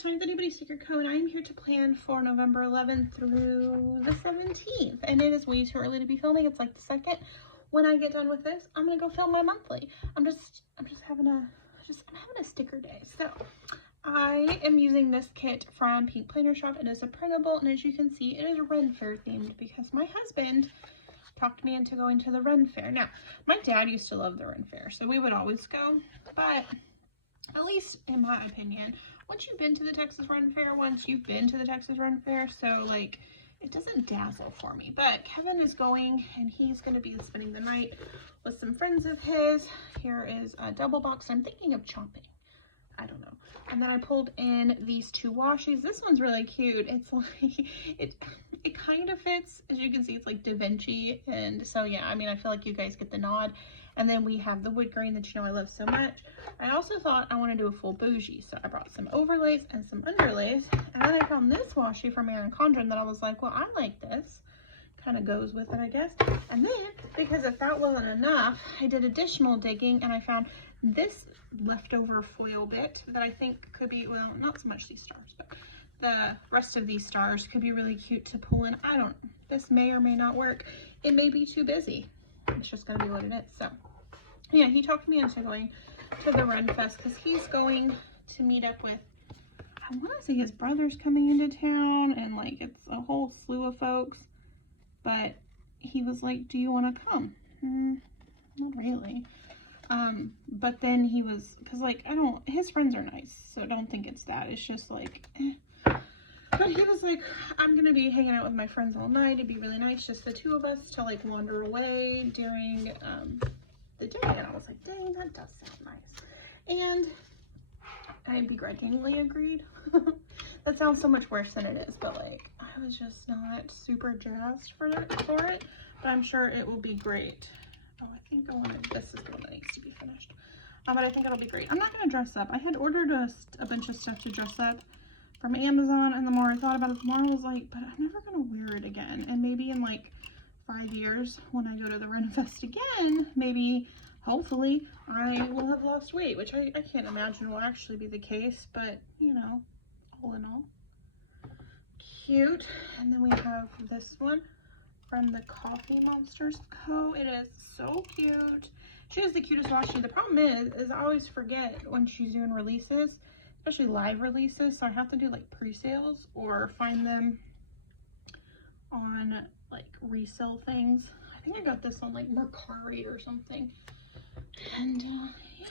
so I'm IttyBittyStickerCo, and I'm here to plan for November 11th through the 17th. And it is way too early to be filming. It's like the second. When I get done with this, I'm gonna go film my monthly. I'm having a sticker day. So I am using this kit from Pink Planner Shop. It is a printable, and as you can see, it is Ren Fair themed because my husband talked me into going to the Ren Fair. Now, my dad used to love the Ren Fair, so we would always go, but at least in my opinion, once you've been to the Texas Ren Fair, so like, it doesn't dazzle for me. But Kevin is going, and he's going to be spending the night with some friends of his. Here is a double box. I'm thinking of chopping. I don't know. And then I pulled in these two washies. This one's really cute. It's like, it kind of fits. As you can see, it's like Da Vinci. And so, yeah, I mean, I feel like you guys get the nod. And then we have the wood grain that you know I love so much. I also thought I want to do a full bougie. So I brought some overlays and some underlays. And then I found this washi from Erin Condren that I was like, well, I like this. Kind of goes with it, I guess. And then, because if that wasn't enough, I did additional digging and I found this leftover foil bit that I think could be, well, not so much these stars, but the rest of these stars could be really cute to pull in. I don't, this may or may not work. It may be too busy. It's just gonna be what it is. So yeah, he talked me into going to the Ren Fest because he's going to meet up with, I want to say his brother's coming into town, and like it's a whole slew of folks. But he was like, do you want to come? Not really. But then he was, because like, his friends are nice, so don't think it's that. It's just like, eh. But he was like, I'm going to be hanging out with my friends all night. It'd be really nice, just the two of us, to like wander away during the day. And I was like, dang, that does sound nice. And I begrudgingly agreed. That sounds so much worse than it is, but like, I was just not super jazzed for it. But I'm sure it will be great. Oh, I think this is the one that needs to be finished. But I think it'll be great. I'm not going to dress up. I had ordered a bunch of stuff to dress up from Amazon, and the more I thought about it, the more I was like, but I'm never going to wear it again. And maybe in like 5 years, when I go to the Ren Fest again, maybe, hopefully, I will have lost weight, which I can't imagine will actually be the case, but, you know, all in all, cute. And then we have this one from the Coffee Monsters Co. It is so cute. She has the cutest washi. The problem is I always forget when she's doing releases, especially live releases, so I have to do like pre-sales or find them on like resale things. I think I got this on like Mercari or something. And yeah,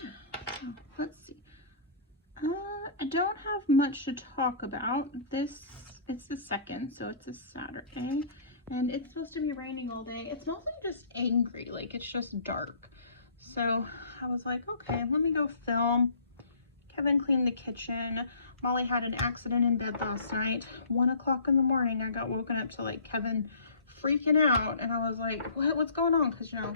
so let's see. I don't have much to talk about. It's the 2nd, so it's a Saturday, and it's supposed to be raining all day. It's mostly just angry, like it's just dark. So I was like, okay, let me go film. Kevin cleaned the kitchen. Molly had an accident in bed last night. 1 o'clock in the morning, I got woken up to like Kevin freaking out, and I was like, what's going on? Because, you know,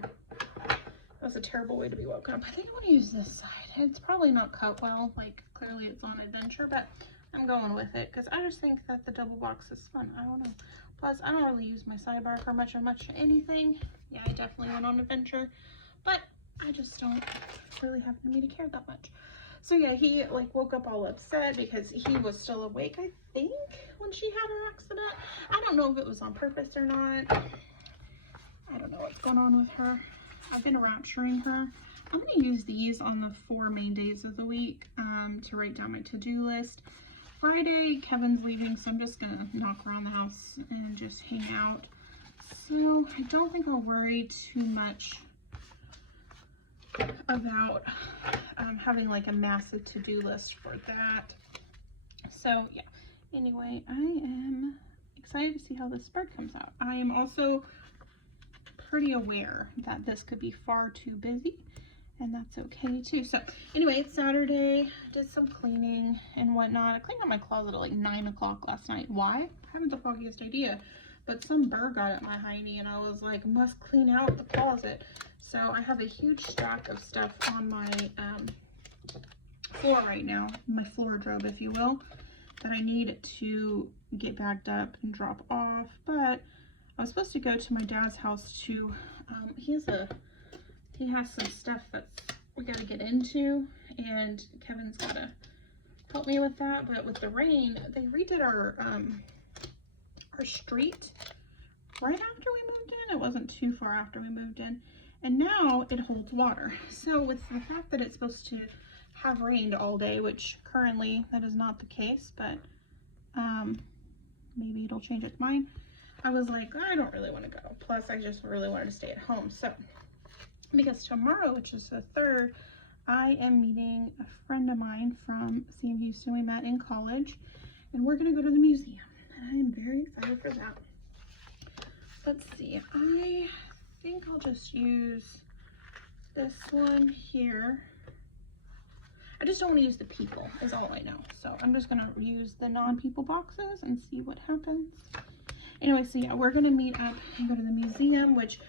that was a terrible way to be woken up. I think I want to use this side. It's probably not cut well, like clearly it's on adventure, but I'm going with it because I just think that the double box is fun. I don't know. Plus, I don't really use my sidebar for much of anything. Yeah, I definitely went on adventure, but I just don't really happen to me to care that much. So yeah, he like woke up all upset because he was still awake, I think, when she had her accident. I don't know if it was on purpose or not. I don't know what's going on with her. I've been rapturing her. I'm going to use these on the 4 main days of the week to write down my to-do list. Friday, Kevin's leaving, so I'm just going to knock around the house and just hang out. So I don't think I'll worry too much about having like a massive to-do list for that. So yeah, anyway, I am excited to see how this spread comes out. I am also pretty aware that this could be far too busy, and that's okay too. So anyway, it's Saturday. Did some cleaning and whatnot. I cleaned out my closet at like 9 o'clock last night. Why? I haven't the foggiest idea, but some bird got at my hiney, and I was like, must clean out the closet. So I have a huge stack of stuff on my floor right now, my floor drobe, if you will, that I need to get bagged up and drop off. But I was supposed to go to my dad's house to, he has some stuff that we got to get into, and Kevin's got to help me with that. But with the rain, they redid our street right after we moved in. It wasn't too far after we moved in, and now it holds water. So with the fact that it's supposed to have rained all day, which currently that is not the case, but maybe it'll change its mind. I was like, I don't really want to go. Plus, I just really wanted to stay at home. So, because tomorrow, which is the 3rd, I am meeting a friend of mine from Sam Houston we met in college, and we're going to go to the museum. And I am very excited for that. Let's see. I think I'll just use this one here. I just don't want to use the people, is all I know. So I'm just going to use the non-people boxes and see what happens. Anyway, so yeah, we're going to meet up and go to the museum, which,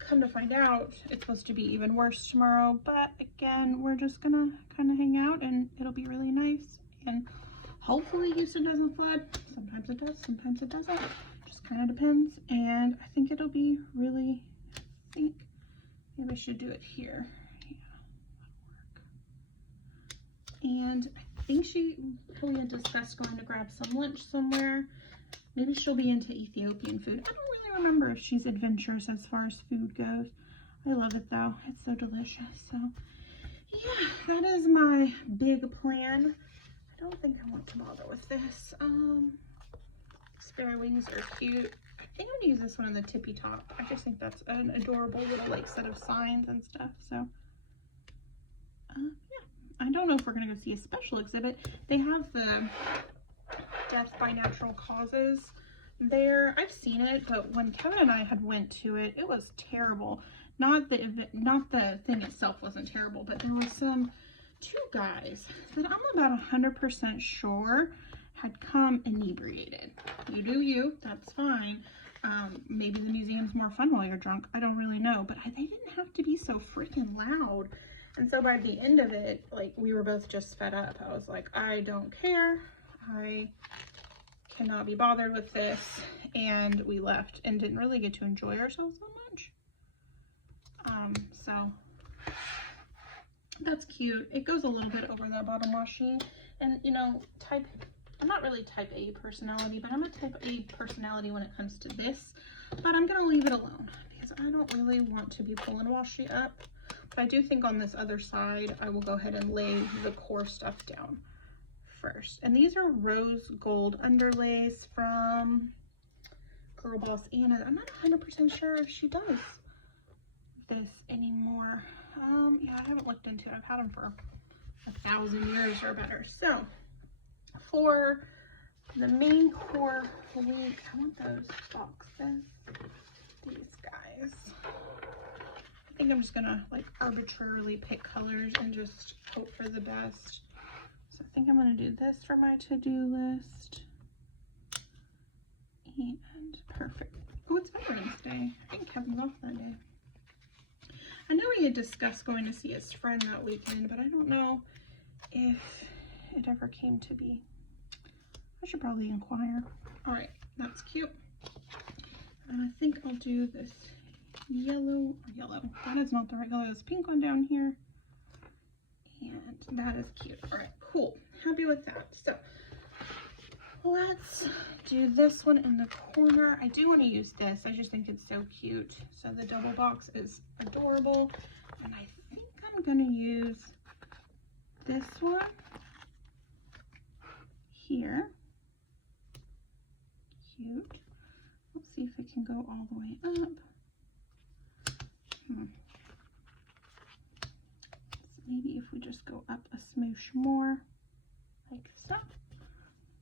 come to find out, it's supposed to be even worse tomorrow. But again, we're just going to kind of hang out, and it'll be really nice. And hopefully Houston doesn't flood. Sometimes it does, sometimes it doesn't. Just kind of depends. And I think it'll be really, I think maybe I should do it here. And I think we had discussed going to grab some lunch somewhere. Maybe she'll be into Ethiopian food. I don't really remember if she's adventurous as far as food goes. I love it though. It's so delicious. So yeah, that is my big plan. I don't think I want to bother with this. Spare wings are cute. I think I'm gonna use this one in the tippy top. I just think that's an adorable little like set of signs and stuff. So yeah. I don't know if we're going to go see a special exhibit. They have the Death by Natural Causes there. I've seen it, but when Kevin and I had went to it, it was terrible. Not the thing itself wasn't terrible, but there were two guys that I'm about 100% sure had come inebriated. You do you, that's fine. Maybe the museum's more fun while you're drunk. I don't really know, but they didn't have to be so freaking loud. And so by the end of it, like, we were both just fed up. I was like, I don't care. I cannot be bothered with this. And we left and didn't really get to enjoy ourselves so much. So that's cute. It goes a little bit over the bottom washi. And, you know, I'm not really type A personality, but I'm a type A personality when it comes to this. But I'm going to leave it alone because I don't really want to be pulling washi up. But I do think on this other side, I will go ahead and lay the core stuff down first. And these are rose gold underlays from Girl Boss Anna. I'm not 100% sure if she does this anymore. Yeah, I haven't looked into it. I've had them for 1,000 years or better. So for the main core week, I want those boxes, these guys. I think I'm just gonna like arbitrarily pick colors and just hope for the best. So I think I'm gonna do this for my to-do list. And perfect. Oh, it's Veterans Day. I think Kevin's off that day. I know we had discussed going to see his friend that weekend, but I don't know if it ever came to be. I should probably inquire. All right, that's cute. And I think I'll do this yellow. That is not the right color. There's pink one down here. And that is cute. All right, cool. Happy with that. So let's do this one in the corner. I do want to use this. I just think it's so cute. So the double box is adorable. And I think I'm going to use this one here. Cute. Let's see if it can go all the way up. So maybe if we just go up a smoosh more, like so.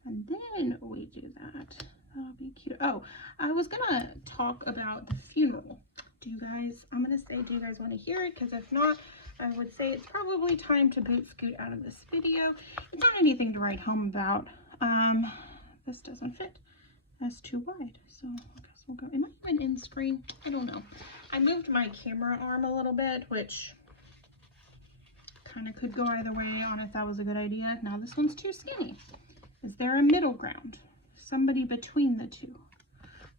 And then we do that. That'll be cute. Oh, I was gonna talk about the funeral. Do you guys want to hear it? Because if not, I would say it's probably time to boot scoot out of this video. It's not anything to write home about. This doesn't fit. That's too wide. So I guess we'll go. Am I an end screen? I don't know. I moved my camera arm a little bit, which kind of could go either way on if that was a good idea. Now this one's too skinny. Is there a middle ground? Somebody between the two?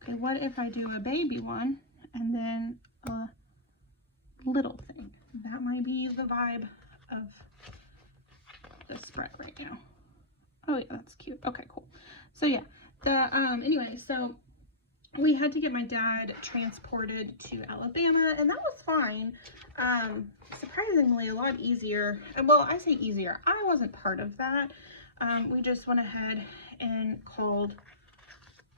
Okay, what if I do a baby one and then a little thing? That might be the vibe of the spread right now. Oh yeah, that's cute. Okay, cool. So yeah, anyway, so we had to get my dad transported to Alabama, and that was fine. Surprisingly, a lot easier. Well, I say easier. I wasn't part of that. We just went ahead and called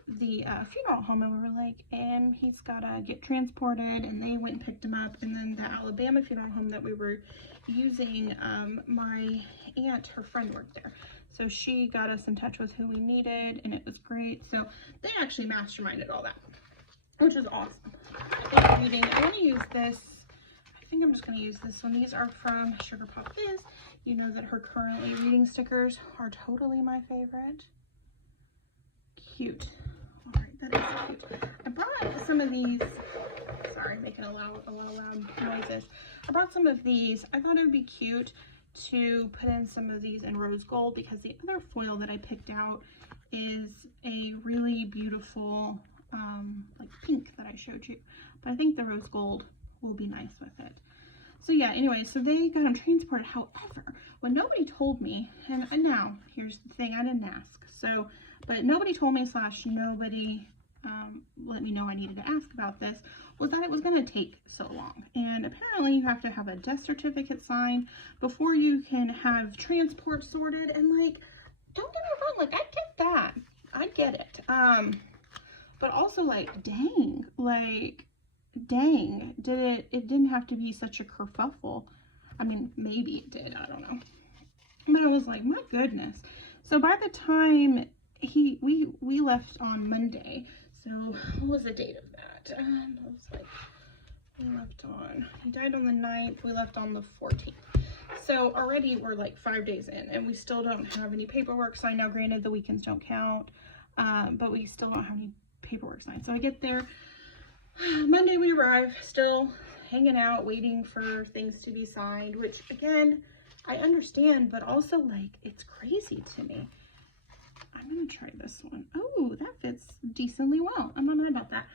the funeral home, and we were like, and he's gotta get transported, and they went and picked him up. And then the Alabama funeral home that we were using, my aunt, her friend worked there, so she got us in touch with who we needed, and it was great. So they actually masterminded all that, which was awesome. Reading, I want to use this. I think I'm just going to use this one. These are from Sugar Pop Biz. You know that her currently reading stickers are totally my favorite. Cute. All right, that is cute. I brought some of these. Sorry, making a lot of loud noises. I brought some of these. I thought it would be cute to put in some of these in rose gold, because the other foil that I picked out is a really beautiful like pink that I showed you, but I think the rose gold will be nice with it. So yeah, anyway, so they got him transported. However, what nobody told me, and now here's the thing, I didn't ask, so, but nobody told me / nobody let me know I needed to ask about this, was that it was going to take so long. And apparently you have to have a death certificate signed before you can have transport sorted. And like, don't get me wrong, like, I get that, I get it, but also like, dang, it didn't have to be such a kerfuffle. I mean, maybe it did, I don't know, but I was like, my goodness. So by the time we left on Monday, so what was the date of that? It was like, we left on, he died on the 9th, we left on the 14th. So already we're like 5 days in, and we still don't have any paperwork signed. Now granted, the weekends don't count, but we still don't have any paperwork signed. So I get there, Monday we arrive, still hanging out, waiting for things to be signed, which again, I understand, but also like, it's crazy to me. I'm gonna try this one. Oh, that fits decently well. I'm not mad about that.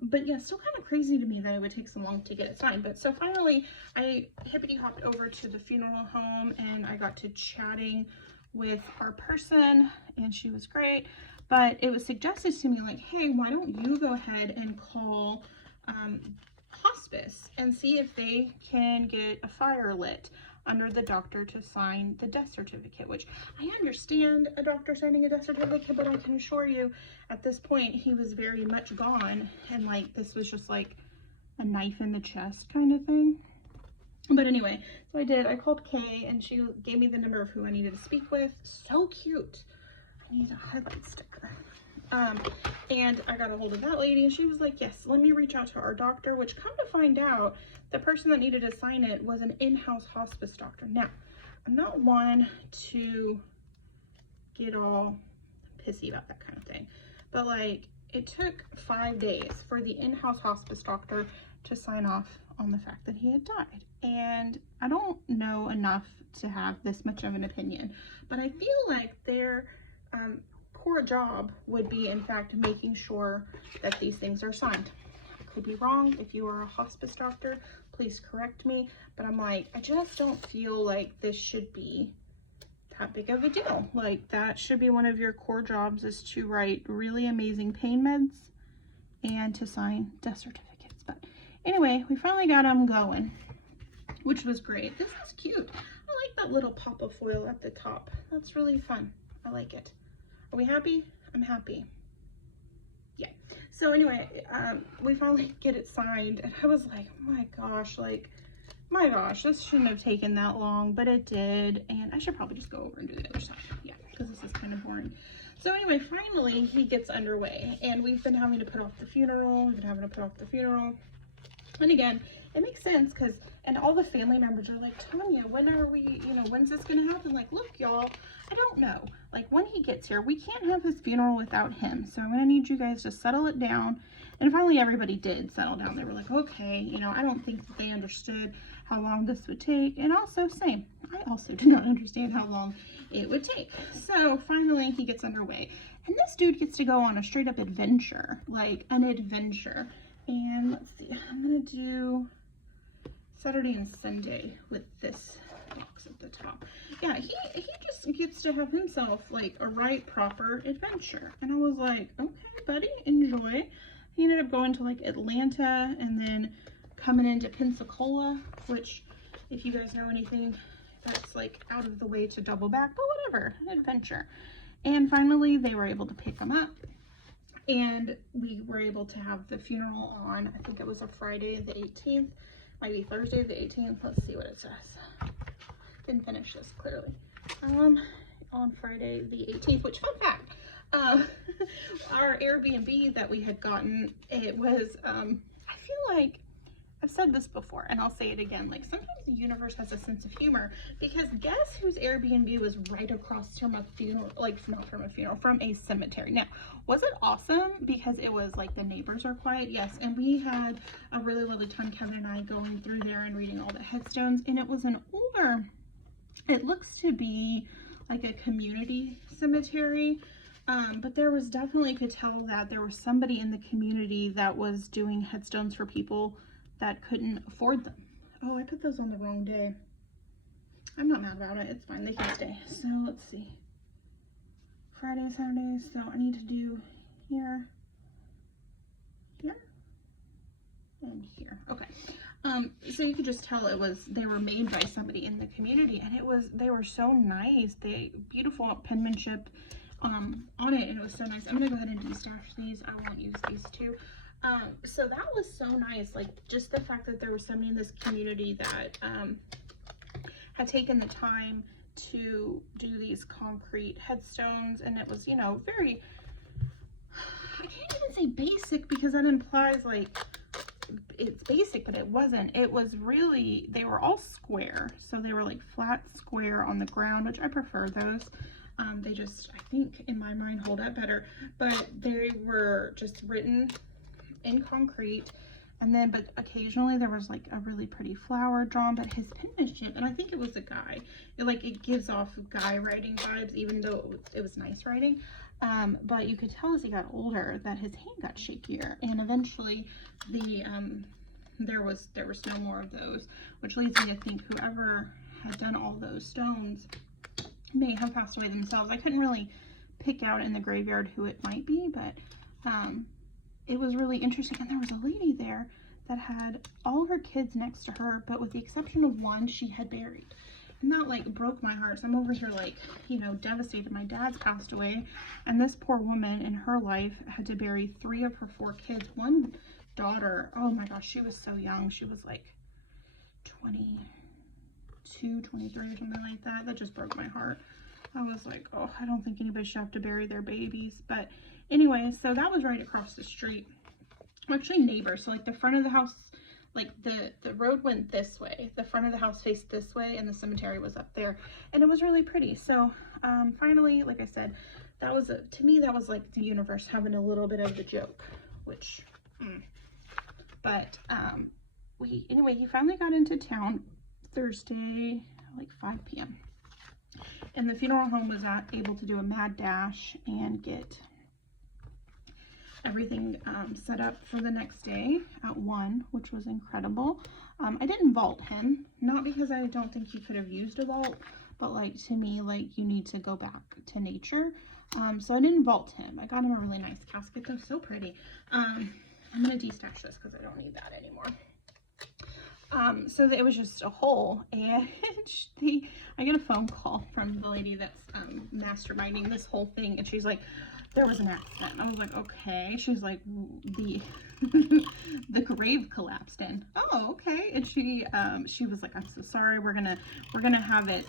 But yeah, still kind of crazy to me that it would take so long to get it signed. But so finally, I hippity hopped over to the funeral home, and I got to chatting with our person, and she was great. But it was suggested to me like, hey, why don't you go ahead and call hospice and see if they can get a fire lit under the doctor to sign the death certificate, which I understand a doctor signing a death certificate, but I can assure you at this point he was very much gone, and like this was just like a knife in the chest kind of thing. But anyway, so I did. I called Kay, and she gave me the number of who I needed to speak with. So cute. I need a highlight sticker. And I got a hold of that lady, and she was like, yes, let me reach out to our doctor, which come to find out, the person that needed to sign it was an in-house hospice doctor. Now, I'm not one to get all pissy about that kind of thing, but like, it took 5 days for the in-house hospice doctor to sign off on the fact that he had died. And I don't know enough to have this much of an opinion, but I feel like their core job would be, in fact, making sure that these things are signed. I could be wrong. If you are a hospice doctor, please correct me, but I'm like, I just don't feel like this should be that big of a deal. Like, that should be one of your core jobs, is to write really amazing pain meds and to sign death certificates. But anyway, we finally got them going, which was great. This is cute. I like that little pop of foil at the top. That's really fun. I like it. Are we happy? I'm happy. Yeah. So anyway, we finally get it signed, and I was like, oh my gosh, like, my gosh, this shouldn't have taken that long, but it did. And I should probably just go over and do the other side. Yeah, because this is kind of boring. So anyway, finally he gets underway, and we've been having to put off the funeral. And again, it makes sense, because, and all the family members are like, Tanya, when are we, when's this gonna happen? Like, look, y'all, I don't know. Like, when he gets here, we can't have his funeral without him. So I'm gonna need you guys to settle it down. And finally everybody did settle down. They were like, okay, I don't think that they understood how long this would take. And also, same, I also did not understand how long it would take. So finally he gets underway. And this dude gets to go on a straight up adventure, like an adventure. And let's see, I'm gonna do Saturday and Sunday with this box at the top. Yeah, he just gets to have himself like a right proper adventure. And I was like, okay, buddy, enjoy. He ended up going to like Atlanta and then coming into Pensacola, which if you guys know anything, that's like out of the way to double back, but whatever, an adventure. And finally they were able to pick him up. And we were able to have the funeral on, I think it was a Friday the 18th, might be Thursday the 18th. Let's see what it says. Didn't finish this clearly. On Friday the 18th, which fun fact, our Airbnb that we had gotten, it was, I feel like, I've said this before and I'll say it again, like sometimes the universe has a sense of humor, because guess whose Airbnb was right across from a funeral, like not from a funeral, from a cemetery. Now, was it awesome because it was like the neighbors are quiet? Yes, and we had a really lovely time, Kevin and I, going through there and reading all the headstones, and it was an older, it looks to be like a community cemetery, but there was definitely, could tell that there was somebody in the community that was doing headstones for people that couldn't afford them. Oh, I put those on the wrong day. I'm not mad about it. It's fine. They can stay. So let's see. Friday, Saturday. So I need to do here, here, and here. Okay. So you could just tell it was, they were made by somebody in the community, and it was, they were so nice. They, beautiful penmanship on it, and it was so nice. I'm gonna go ahead and destash these. I won't use these two. So that was so nice, like just the fact that there was somebody in this community that had taken the time to do these concrete headstones, and it was, you know, very, I can't even say basic because that implies like it's basic, but it wasn't. It was really, they were all square, so they were like flat square on the ground, which I prefer those. They just, I think in my mind, hold up better, but they were just written in concrete, and then but occasionally there was like a really pretty flower drawn, but his penmanship, and I think it was a guy, it gives off guy writing vibes, even though it was nice writing, but you could tell as he got older that his hand got shakier, and eventually the there was no more of those, which leads me to think whoever had done all those stones may have passed away themselves. I couldn't really pick out in the graveyard who it might be, but it was really interesting. And there was a lady there that had all of her kids next to her, but with the exception of one, she had buried. And that like broke my heart. So I'm over here like, you know, devastated. My dad's passed away, and this poor woman in her life had to bury 3 of her 4 kids. One daughter, oh my gosh, she was so young. She was like 22, 23 or something like that. That just broke my heart. I was like, oh, I don't think anybody should have to bury their babies. But anyway, so that was right across the street. Actually neighbors. So like the front of the house, like the road went this way. The front of the house faced this way, and the cemetery was up there. And it was really pretty. So finally, like I said, that was, to me, that was like the universe having a little bit of the joke, which, but anyway, he finally got into town Thursday, like 5 p.m. And the funeral home was able to do a mad dash and get everything set up for the next day at 1, which was incredible. I didn't vault him, not because I don't think he could have used a vault, but like to me, like you need to go back to nature. So I didn't vault him. I got him a really nice casket though, so pretty. I'm gonna destash this because I don't need that anymore. So it was just a hole, and I get a phone call from the lady that's masterminding this whole thing, and she's like, there was an accident. And I was like, okay. She's like, the grave collapsed in. Oh, okay. And she was like, I'm so sorry. We're gonna have it,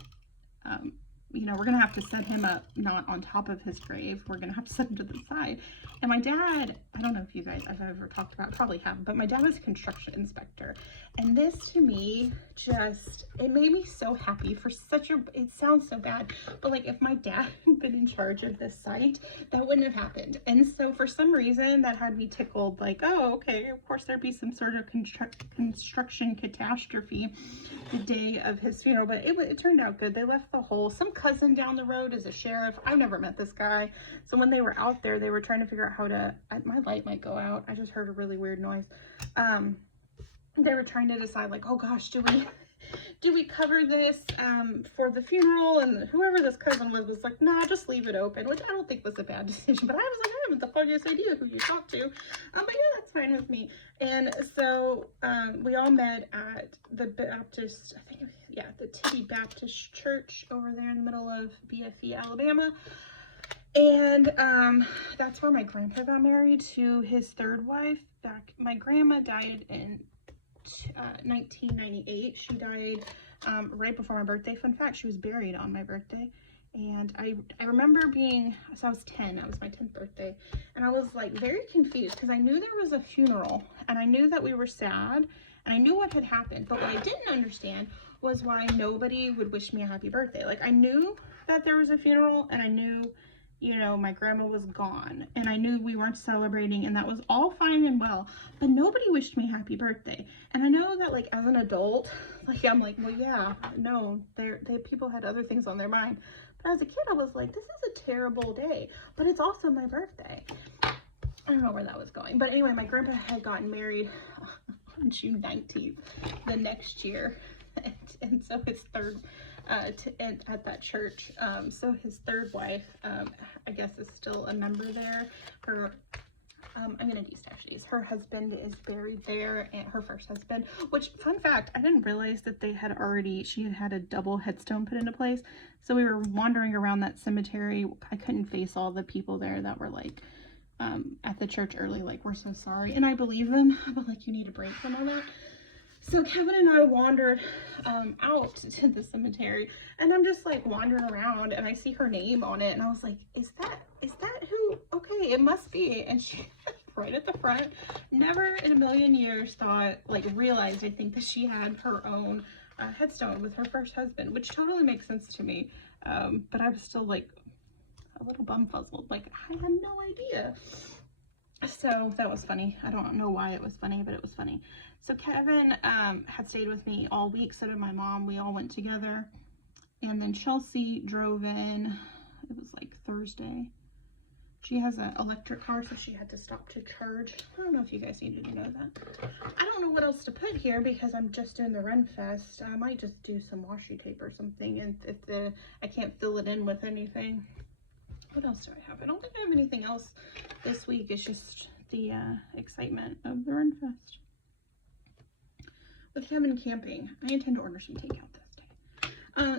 you know, we're gonna have to set him up not on top of his grave. We're gonna have to set him to the side. And my dad, I don't know if you guys I've ever talked about, probably have, but my dad was a construction inspector, and this to me just, it made me so happy for such a, it sounds so bad, but like if my dad had been in charge of this site, that wouldn't have happened. And so for some reason that had me tickled, like, oh, okay, of course there'd be some sort of construction catastrophe the day of his funeral, but it turned out good. They left the hole. Some cousin down the road is a sheriff. I've never met this guy. So when they were out there, they were trying to figure out how to, my light might go out. I just heard a really weird noise. They were trying to decide like, oh gosh, do do we cover this for the funeral? And whoever this cousin was like, nah, just leave it open, which I don't think was a bad decision. But I was like, I haven't the foggiest idea who you talked to. But yeah, that's fine with me. And so we all met at the Baptist, I think, yeah, the Titty Baptist Church over there in the middle of BFE, Alabama. And that's where my grandpa got married to his third wife. My grandma died in 1998. She died right before my birthday. Fun fact, she was buried on my birthday. And I remember being, so I was 10, that was my 10th birthday. And I was like very confused because I knew there was a funeral and I knew that we were sad and I knew what had happened. But what I didn't understand was why nobody would wish me a happy birthday. Like, I knew that there was a funeral and I knew, you know, my grandma was gone and I knew we weren't celebrating, and that was all fine and well, but nobody wished me happy birthday. And I know that, like, as an adult, like, I'm like, well, yeah, no, people had other things on their mind. But as a kid, I was like, this is a terrible day, but it's also my birthday. I don't know where that was going. But anyway, my grandpa had gotten married on June 19th the next year. And so his third, at that church, so his third wife, I guess, is still a member there. I'm gonna de-stash these. Her husband is buried there, and her first husband, which, fun fact, I didn't realize that she had had a double headstone put into place. So we were wandering around that cemetery. I couldn't face all the people there that were like, at the church early, like, we're so sorry. And I believe them, but like, you need a break from all that. So Kevin and I wandered out to the cemetery, and I'm just like wandering around, and I see her name on it, and I was like, is that who? Okay, it must be. And she right at the front. Never in a million years realized, I think, that she had her own headstone with her first husband, which totally makes sense to me. But I was still like a little bumfuzzled, like, I had no idea. So that was funny. I don't know why it was funny, but it was funny. So Kevin had stayed with me all week. So did my mom. We all went together. And then Chelsea drove in. It was like Thursday. She has an electric car, so she had to stop to charge. I don't know if you guys needed to know that. I don't know what else to put here because I'm just doing the Ren Fest. I might just do some washi tape or something, and if I can't fill it in with anything. What else do I have? I don't think I have anything else this week. It's just the excitement of the Ren Fest. With Kevin camping, I intend to order some takeout this day.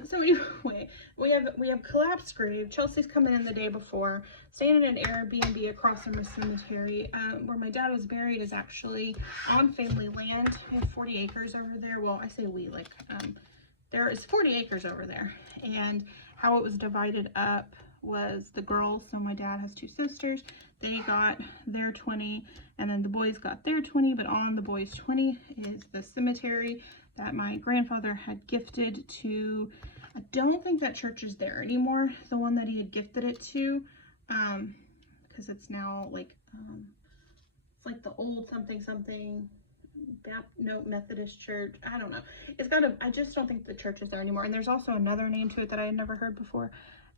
So anyway, we have collapsed grave. Chelsea's coming in the day before, staying in an Airbnb across from a cemetery. Where my dad was buried is actually on family land. We have 40 acres over there. Well, I say we, like, there is 40 acres over there. And how it was divided up was the girls, so my dad has 2 sisters, they got their 20, and then the boys got their 20, but on the boys' 20 is the cemetery that my grandfather had gifted to, I don't think that church is there anymore, the one that he had gifted it to, because it's now like, it's like the old something, Methodist church, I don't know, I just don't think the church is there anymore, and there's also another name to it that I had never heard before.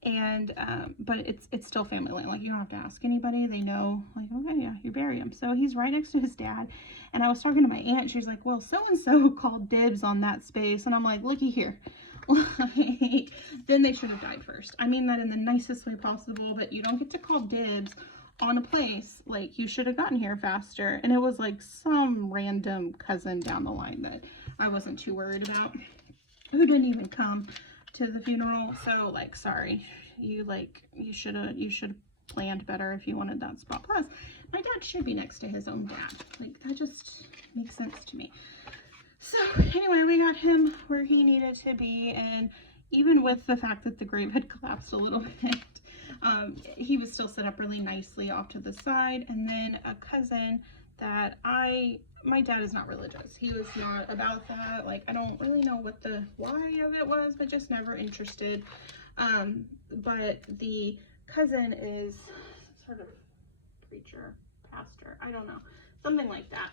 And but it's still family land. Like, you don't have to ask anybody, they know, like, okay, yeah, you bury him. So he's right next to his dad. And I was talking to my aunt, she's like, well, so and so called dibs on that space, and I'm like, looky here. Like, then they should have died first. I mean that in the nicest way possible, but you don't get to call dibs on a place. Like, you should have gotten here faster. And it was like some random cousin down the line that I wasn't too worried about, who didn't even come to the funeral. So, like, sorry, you should have planned better if you wanted that spot. Plus, my dad should be next to his own dad. Like, that just makes sense to me. So anyway, we got him where he needed to be, and even with the fact that the grave had collapsed a little bit, he was still set up really nicely off to the side. And then a cousin that my dad is not religious. He was not about that. Like, I don't really know what the why of it was, but just never interested. But the cousin is sort of preacher, pastor, I don't know, something like that.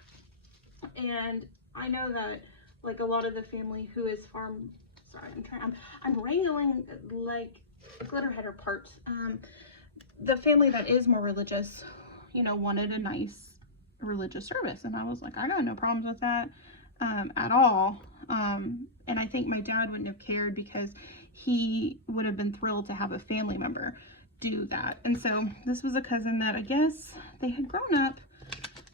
And I know that, like, a lot of the family who is I'm wrangling like glitter header parts. The family that is more religious, you know, wanted a nice religious service, and I was like, I got no problems with that. at all. And I think my dad wouldn't have cared because he would have been thrilled to have a family member do that. And so this was a cousin that I guess they had grown up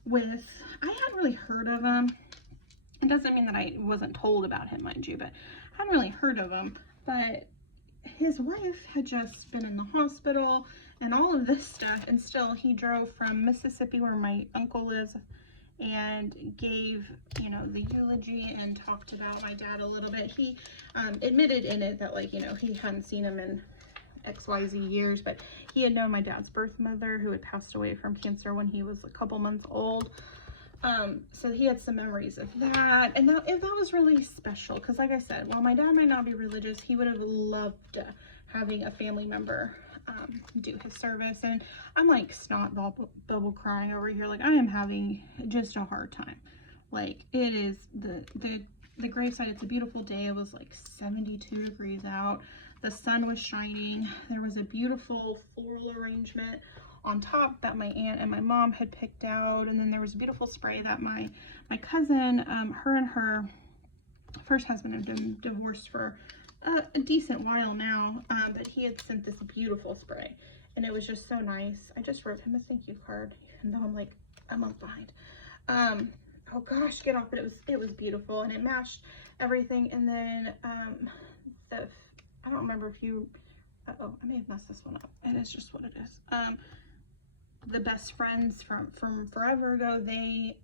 with. I hadn't really heard of him. It doesn't mean that I wasn't told about him, mind you, but I hadn't really heard of him. But his wife had just been in the hospital and all of this stuff, and still he drove from Mississippi, where my uncle lives, and gave, you know, the eulogy and talked about my dad a little bit. He admitted in it that, like, you know, he hadn't seen him in XYZ years, but he had known my dad's birth mother, who had passed away from cancer when he was a couple months old. So he had some memories of that, and that was really special, because like I said, while my dad might not be religious, he would have loved having a family member do his service. And I'm like snot bubble crying over here, like I am having just a hard time. Like, it is the gravesite. It's a beautiful day. It was like 72 degrees out. The sun was shining. There was a beautiful floral arrangement on top that my aunt and my mom had picked out, and then there was a beautiful spray that my cousin, her and her first husband have been divorced for a decent while now, but he had sent this beautiful spray, and it was just so nice. I just wrote him a thank you card, even though I'm like a month behind. Oh gosh, get off, but it was beautiful, and it matched everything. And then I don't remember if you, oh, I may have messed this one up, and it's just what it is. The best friends from forever ago, they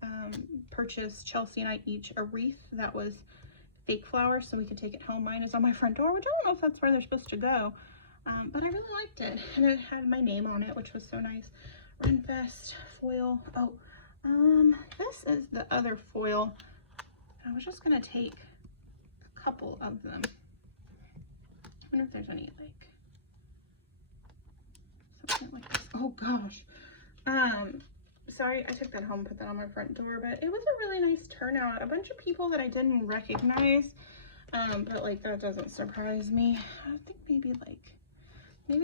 purchased Chelsea and I each a wreath that was fake flowers, so we could take it home. Mine is on my front door, which I don't know if that's where they're supposed to go, but I really liked it, and it had my name on it, which was so nice. Renfest foil. Oh, this is the other foil. I was just gonna take a couple of them. I wonder if there's any, like, something like this. Oh gosh. Sorry, I took that home, put that on my front door, but it was a really nice turnout. A bunch of people that I didn't recognize, but like, that doesn't surprise me. I think maybe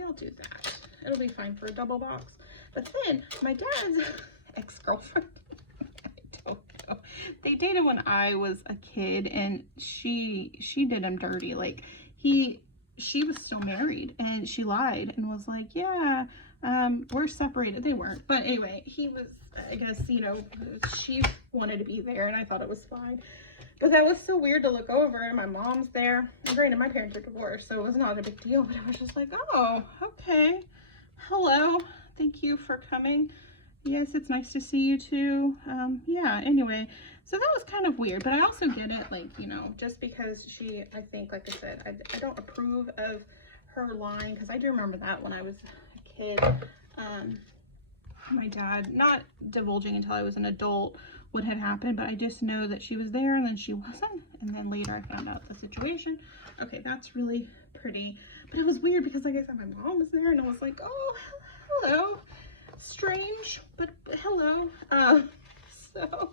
I'll do that. It'll be fine for a double box. But then my dad's ex-girlfriend, I don't know, they dated when I was a kid, and she did him dirty. Like, she was still married, and she lied and was like, yeah, we're separated. They weren't, but anyway, he was, I guess, you know, she wanted to be there, and I thought it was fine. But that was so weird to look over, and my mom's there. And granted, my parents are divorced, so it was not a big deal, but I was just like, oh, okay, hello, thank you for coming. Yes, it's nice to see you too. Yeah, anyway, so that was kind of weird, but I also get it, like, you know, just because she, I think, like I said, I don't approve of her lying, because I do remember that when I was a kid, my dad, not divulging until I was an adult what had happened, but I just know that she was there and then she wasn't, and then later I found out the situation. Okay, that's really pretty, but it was weird because, like I said, my mom was there, and I was like, oh, hello. Strange, but hello. So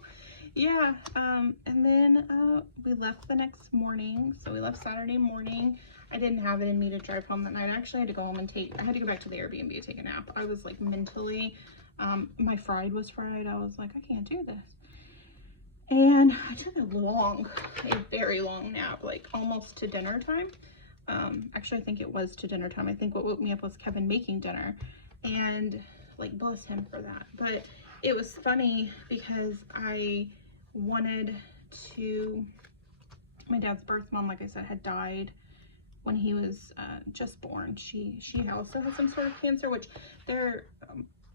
yeah, and then we left the next morning. So we left Saturday morning. I didn't have it in me to drive home that night. I actually had to go home and I had to go back to the Airbnb to take a nap. I was like mentally, my fried was fried. I was like, I can't do this. And I took a very long nap, like almost to dinner time. Actually, I think it was to dinner time. I think what woke me up was Kevin making dinner, and like, bless him for that. But it was funny because I wanted to, my dad's birth mom, like I said, had died when he was just born. She also has some sort of cancer, which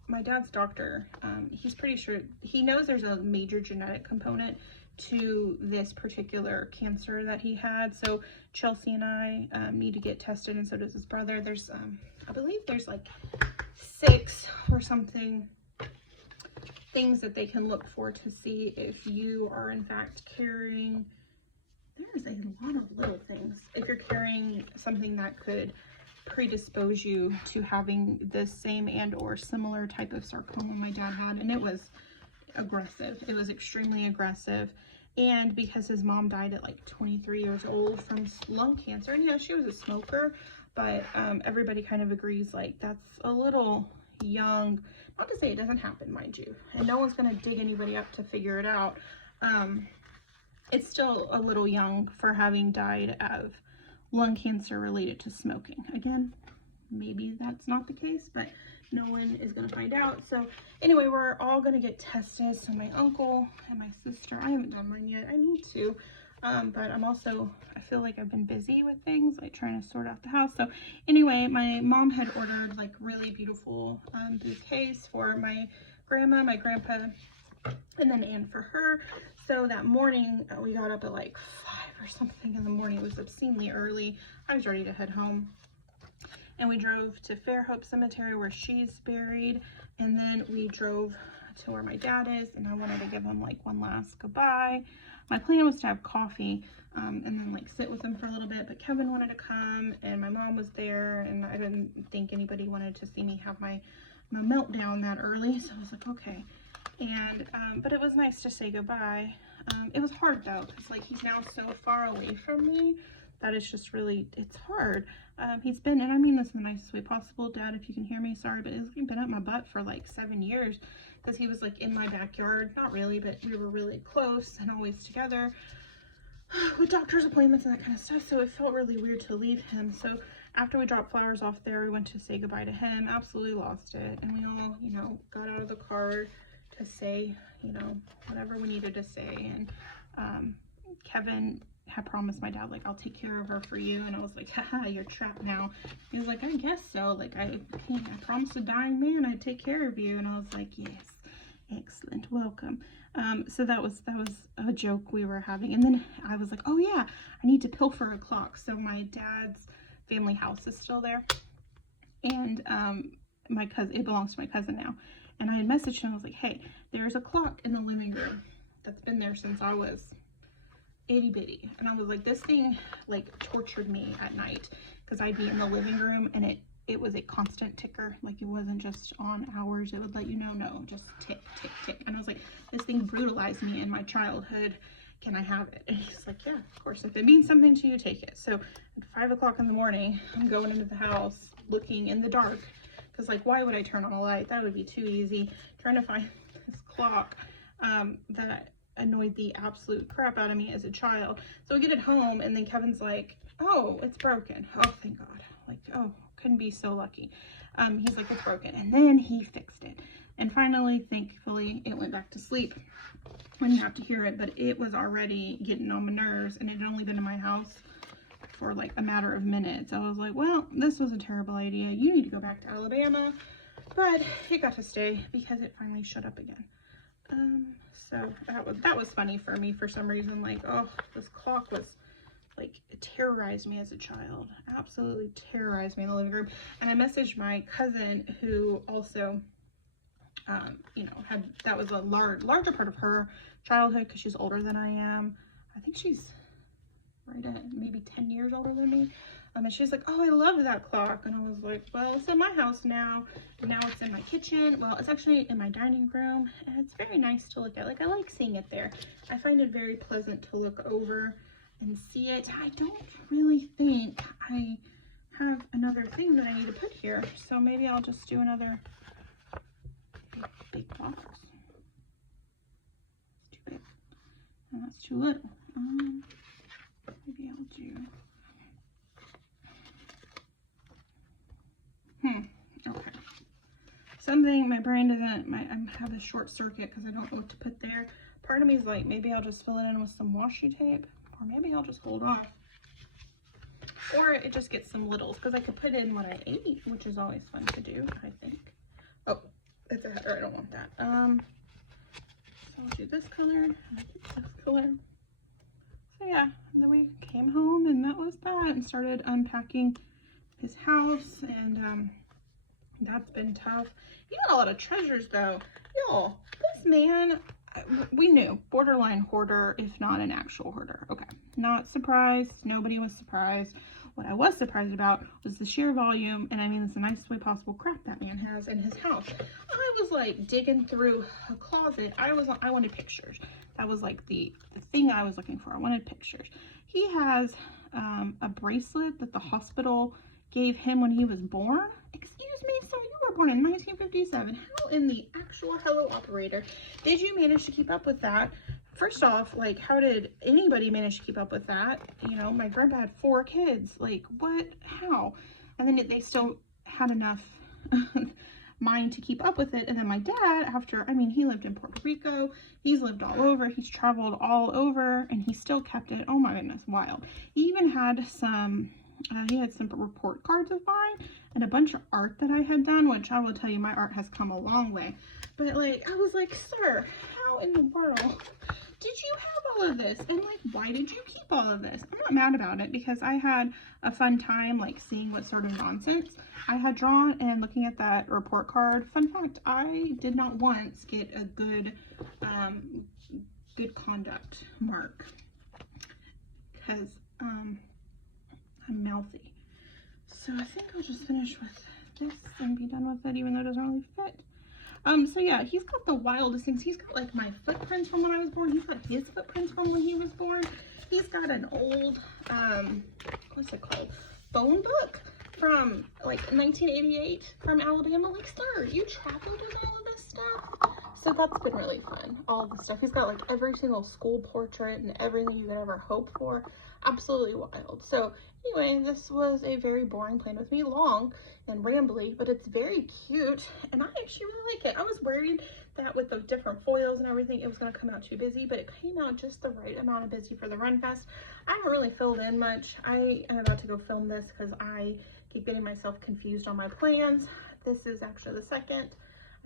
my dad's doctor, he's pretty sure, he knows there's a major genetic component to this particular cancer that he had. So Chelsea and I need to get tested, and so does his brother. There's I believe there's like 6 or something things that they can look for to see if you are in fact carrying. There's a lot of little things. If you're carrying something that could predispose you to having the same and or similar type of sarcoma my dad had, and it was aggressive. It was extremely aggressive. And because his mom died at like 23 years old from lung cancer, and yeah, she was a smoker, but everybody kind of agrees, like, that's a little young. Not to say it doesn't happen, mind you, and no one's going to dig anybody up to figure it out. it's still a little young for having died of lung cancer related to smoking. Again, maybe that's not the case, but no one is going to find out. So anyway, we're all going to get tested. So my uncle and my sister, I haven't done mine yet. I need to. But I feel like I've been busy with things, like trying to sort out the house. So anyway, my mom had ordered like really beautiful bouquets for my grandma, my grandpa, and then Anne for her. So that morning, we got up at like 5 or something in the morning. It was obscenely early. I was ready to head home. And we drove to Fairhope Cemetery where she's buried. And then we drove to where my dad is, and I wanted to give him like one last goodbye. My plan was to have coffee and then like sit with him for a little bit, but Kevin wanted to come and my mom was there, and I didn't think anybody wanted to see me have my meltdown that early. So I was like, okay. And but it was nice to say goodbye. It was hard though, because like he's now so far away from me that it's just really, it's hard. He's been, and I mean this in the nicest way possible, Dad, if you can hear me, sorry, but he's been up my butt for like 7 years, because he was like in my backyard. Not really, but we were really close and always together with doctor's appointments and that kind of stuff. So it felt really weird to leave him. So after we dropped flowers off there, we went to say goodbye to him. Absolutely lost it. And we all, you know, got out of the car to say, you know, whatever we needed to say. And Kevin had promised my dad, like, I'll take care of her for you. And I was like, haha, you're trapped now. He was like, I guess so. Like, I promised a dying man I'd take care of you. And I was like, yes, excellent, welcome. So that was a joke we were having. And then I was like, oh yeah, I need to pilfer a clock. So my dad's family house is still there. And my cousin, it belongs to my cousin now. And I had messaged him, I was like, hey, there's a clock in the living room that's been there since I was itty bitty. And I was like, this thing like tortured me at night, because I'd be in the living room and it was a constant ticker. Like, it wasn't just on hours. It would let you know, no, just tick, tick, tick. And I was like, this thing brutalized me in my childhood. Can I have it? And he's like, yeah, of course. If it means something to you, take it. So at 5 o'clock in the morning, I'm going into the house looking in the dark, because like, why would I turn on a light? That would be too easy. Trying to find this clock that annoyed the absolute crap out of me as a child. So we get it home, and then Kevin's like, oh, it's broken. Oh, thank God. Like, oh, couldn't be so lucky. He's like, it's broken. And then he fixed it. And finally, thankfully, it went back to sleep. I didn't have to hear it, but it was already getting on my nerves, and it had only been in my house for like a matter of minutes. I was like, well, this was a terrible idea. You need to go back to Alabama. But it got to stay because it finally shut up again. So that was funny for me for some reason. Like, oh, this clock was like, it terrorized me as a child. Absolutely terrorized me in the living room. And I messaged my cousin, who also you know, that was a larger part of her childhood, because she's older than I am. I think she's right at maybe 10 years older than me. And she's like, oh, I love that clock. And I was like, well, it's in my house now. And now it's in my kitchen. Well, it's actually in my dining room, and it's very nice to look at. Like, I like seeing it there. I find it very pleasant to look over and see it. I don't really think I have another thing that I need to put here. So maybe I'll just do another big box. It's too big. And that's too little. Maybe I'll do. Okay. Something, my brain doesn't, I have a short circuit because I don't know what to put there. Part of me is like, maybe I'll just fill it in with some washi tape, or maybe I'll just hold off. Or it just gets some littles, because I could put in what I ate, which is always fun to do, I think. Oh, it's a header, I don't want that. So I'll do this color, this color. So yeah, and then we came home, and that was that, and started unpacking his house, and that's been tough. He had a lot of treasures though. Y'all, this man, we knew, borderline hoarder, if not an actual hoarder. Okay, not surprised. Nobody was surprised. What I was surprised about was the sheer volume, and I mean this the nicest way possible, crap that man has in his house. I was like digging through a closet. I wanted pictures. That was like the thing I was looking for. I wanted pictures. He has a bracelet that the hospital gave him when he was born. Excuse me, sir, you were born in 1957. How in the actual hello operator did you manage to keep up with that first off, like, how did anybody manage to keep up with that? You know, my grandpa had 4 kids. Like, what? How? And then they still had enough mind to keep up with it. And then my dad, after, I mean, he lived in Puerto Rico. He's lived all over. He's traveled all over, and he still kept it. Oh my goodness, wild. He even had some, he had some report cards of mine and a bunch of art that I had done, which I will tell you, my art has come a long way. But like, I was like, sir, how in the world did you have all of this? And like, why did you keep all of this? I'm not mad about it because I had a fun time like seeing what sort of nonsense I had drawn and looking at that report card. Fun fact, I did not once get a good good conduct mark because I'm mouthy. So I think I'll just finish with this and be done with it, even though it doesn't really fit. So yeah, he's got the wildest things. He's got like my footprints from when I was born. He's got his footprints from when he was born. He's got an old, what's it called? Phone book from like 1988 from Alabama. Like, sir, you traveled with all of this stuff? So that's been really fun. All the stuff. He's got like every single school portrait and everything you could ever hope for. Absolutely wild. So anyway, this was a very boring plan with me, long and rambly, but it's very cute and I actually really like it. I was worried that with the different foils and everything, it was going to come out too busy, but it came out just the right amount of busy for the Run Fest. I haven't really filled in much. I am about to go film this because I keep getting myself confused on my plans. This is actually the second.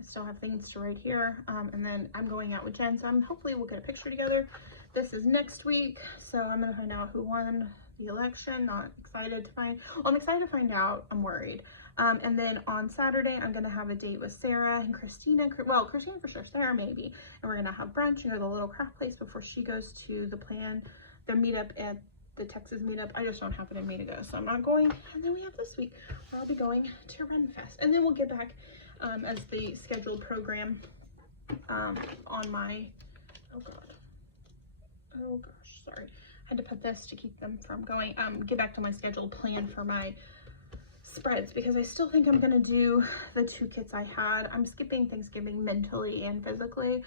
I still have things to write here, and then I'm going out with Jen, so hopefully we'll get a picture together. This is next week, so I'm gonna find out who won the election. Not excited to find, well, I'm excited to find out. I'm worried. And then on Saturday, I'm gonna have a date with Sarah and Christina. Well, Christina for sure, Sarah maybe. And we're gonna have brunch near the little craft place before she goes to the meetup at the Texas meetup. I just don't have it in me to go, so I'm not going. And then we have this week where I'll be going to Run Fest, and then we'll get back as the scheduled program on my, oh gosh, sorry. I had to put this to keep them from going, get back to my scheduled plan for my spreads, because I still think I'm gonna do the 2 kits I had. I'm skipping Thanksgiving mentally and physically.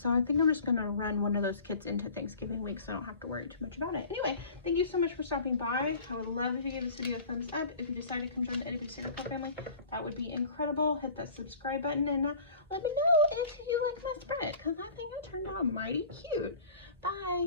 So I think I'm just gonna run one of those kits into Thanksgiving week so I don't have to worry too much about it. Anyway, thank you so much for stopping by. I would love if you gave this video a thumbs up. If you decide to come join the IttyBittyStickerCo family, that would be incredible. Hit that subscribe button and let me know if you like my spread, because I think it turned out mighty cute. Bye.